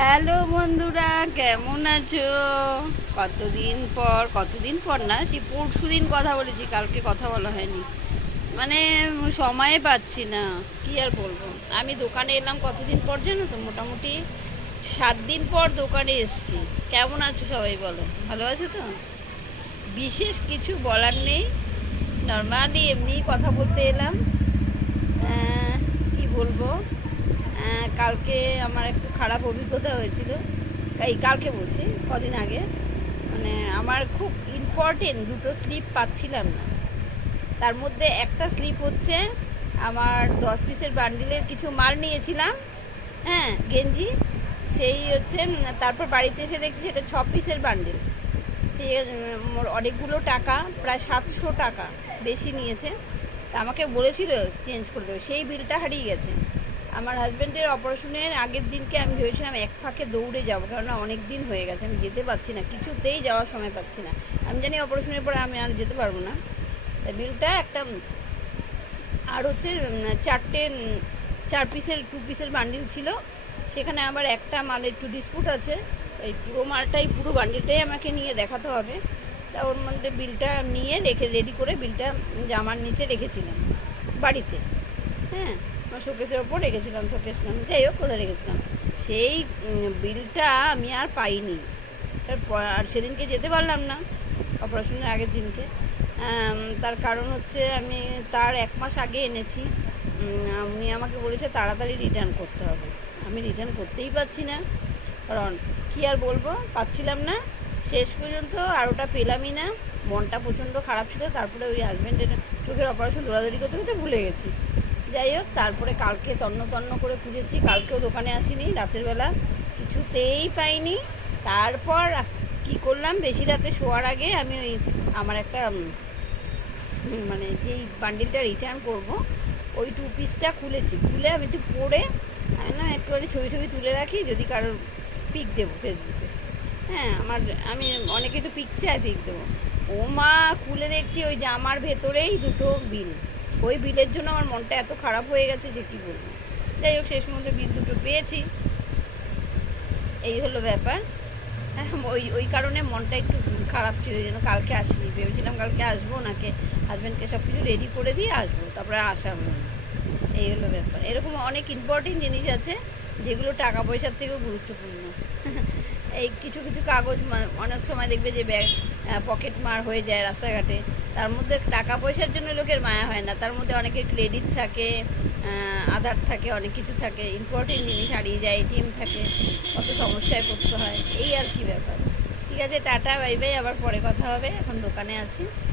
Hello বন্ধুরা, কেমন আছো? কতদিন পর না, সেই পরশু দিন কথা বলেছি, কালকে কথা বলা হয়নি। মানে সময় পাচ্ছি না, কি আর বলবো। আমি দোকানে এলাম কতদিন পর জানো তো, মোটামুটি 7 দিন পর দোকানে এসেছি। কেমন আছো সবাই বলো, ভালো আছো তো? বিশেষ কিছু বলার নেই, নর্মালি এমনি কথা বলতে এলাম। কি বলবো, কালকে আমার একটু খারাপ অভিজ্ঞতা হয়েছিল। কালকে বলছি, কদিন আগে। মানে আমার খুব ইম্পর্টেন্ট দুটো স্লিপ পাচ্ছিলাম না। তার মধ্যে একটা স্লিপ হচ্ছে আমার 10 পিসের বান্ডিলের কিছু মাল নিয়েছিলাম, হ্যাঁ, গেঞ্জি। সেই হচ্ছে, তারপর বাড়িতে এসে দেখছি সেটা 6 পিসের বান্ডিল। সে অনেকগুলো টাকা, প্রায় 700 টাকা বেশি নিয়েছে। তা আমাকে বলেছিল চেঞ্জ করে দেবে, সেই বিলটা হারিয়ে গেছে। আমার হাজব্যান্ডের অপারেশনের আগের দিনকে আমি ভেবেছিলাম এক ফাঁকে দৌড়ে যাবো, কেননা অনেক দিন হয়ে গেছে, আমি যেতে পারছি না, কিছুতেই যাওয়ার সময় পাচ্ছি না। আমি জানি অপারেশনের পরে আমি আর যেতে পারবো না। বিলটা একটা, আর হচ্ছে 4 পিসের 2 পিসের বান্ডিল ছিল। সেখানে আবার একটা মালে একটু ডিসপুট আছে, এই পুরো মালটাই, পুরো বান্ডিলটাই আমাকে নিয়ে দেখাতে হবে। তা ওর মধ্যে বিলটা নিয়ে রেডি করে বিলটা জামার নিচে রেখেছিলাম বাড়িতে, হ্যাঁ, আমার শোকেসের ওপর রেখেছিলাম, যাই হোক কোথায় রেখেছিলাম। সেই বিলটা আমি আর পাইনি। আর সেদিনকে যেতে পারলাম না, অপারেশনের আগের দিনকে। তার কারণ হচ্ছে আমি তার 1 মাস আগে এনেছি। উনি আমাকে বলেছে তাড়াতাড়ি রিটার্ন করতে হবে। আমি রিটার্ন করতেই পারছি না, কারণ কী আর বলবো, পাচ্ছিলাম না। শেষ পর্যন্ত আর ওটা পেলামই না। মনটা প্রচণ্ড খারাপ ছিল। তারপরে ওই হাজব্যান্ডের চোখের অপারেশন দৌড়াদৌড়ি করতে করতে ভুলে গেছি। যাই হোক, তারপরে কালকে তন্ন করে খুঁজেছি, কালকেও দোকানে আসিনি, রাতের বেলা কিছুতেই পাইনি। তারপর কি করলাম, বেশি রাতে শোয়ার আগে আমি ওই আমার একটা মানে যেই বান্ডিলটা রিটার্ন করব, ওই 2 পিসটা খুলে আমি একটু পরে, আমি না একটুখানি ছবি তুলে রাখি, যদি কারোর পিক দেবো ফেসবুকে। হ্যাঁ, আমি অনেকে তো পিক চায়, পিক দেবো। ও মা, খুলে দেখছি ওই জামার ভেতরেই 2টো বিল। ওই বিলের জন্য আমার মনটা এত খারাপ হয়ে গেছে যে কী বলবো। যাই হোক, শেষ মধ্যে বিল 2টো পেয়েছি, এই হলো ব্যাপার। হ্যাঁ, ওই কারণে মনটা একটু খারাপ ছিল, যেন কালকে আসিনি। ভেবেছিলাম কালকে আসবো, ওনাকে হাজব্যান্ডকে সব কিছু রেডি করে দিয়ে আসবো, তারপরে আসা হলো না। এই হলো ব্যাপার। এরকম অনেক ইম্পর্টেন্ট জিনিস আছে যেগুলো টাকা পয়সার থেকেও গুরুত্বপূর্ণ। এই কিছু কিছু কাগজ অনেক সময় দেখবে যে ব্যাগ পকেট মার হয়ে যায় রাস্তাঘাটে, তার মধ্যে টাকা পয়সার জন্য লোকের মায়া হয় না, তার মধ্যে অনেকের ক্রেডিট থাকে, আধার থাকে, অনেক কিছু থাকে, ইম্পর্টেন্ট জিনিস হারিয়ে যায়, এটিএম থাকে, কত সমস্যায় পড়তে হয়, এই আর কি ব্যাপার। ঠিক আছে, টাটা, বাই বাই, আবার পরে কথা হবে, এখন দোকানে আছি।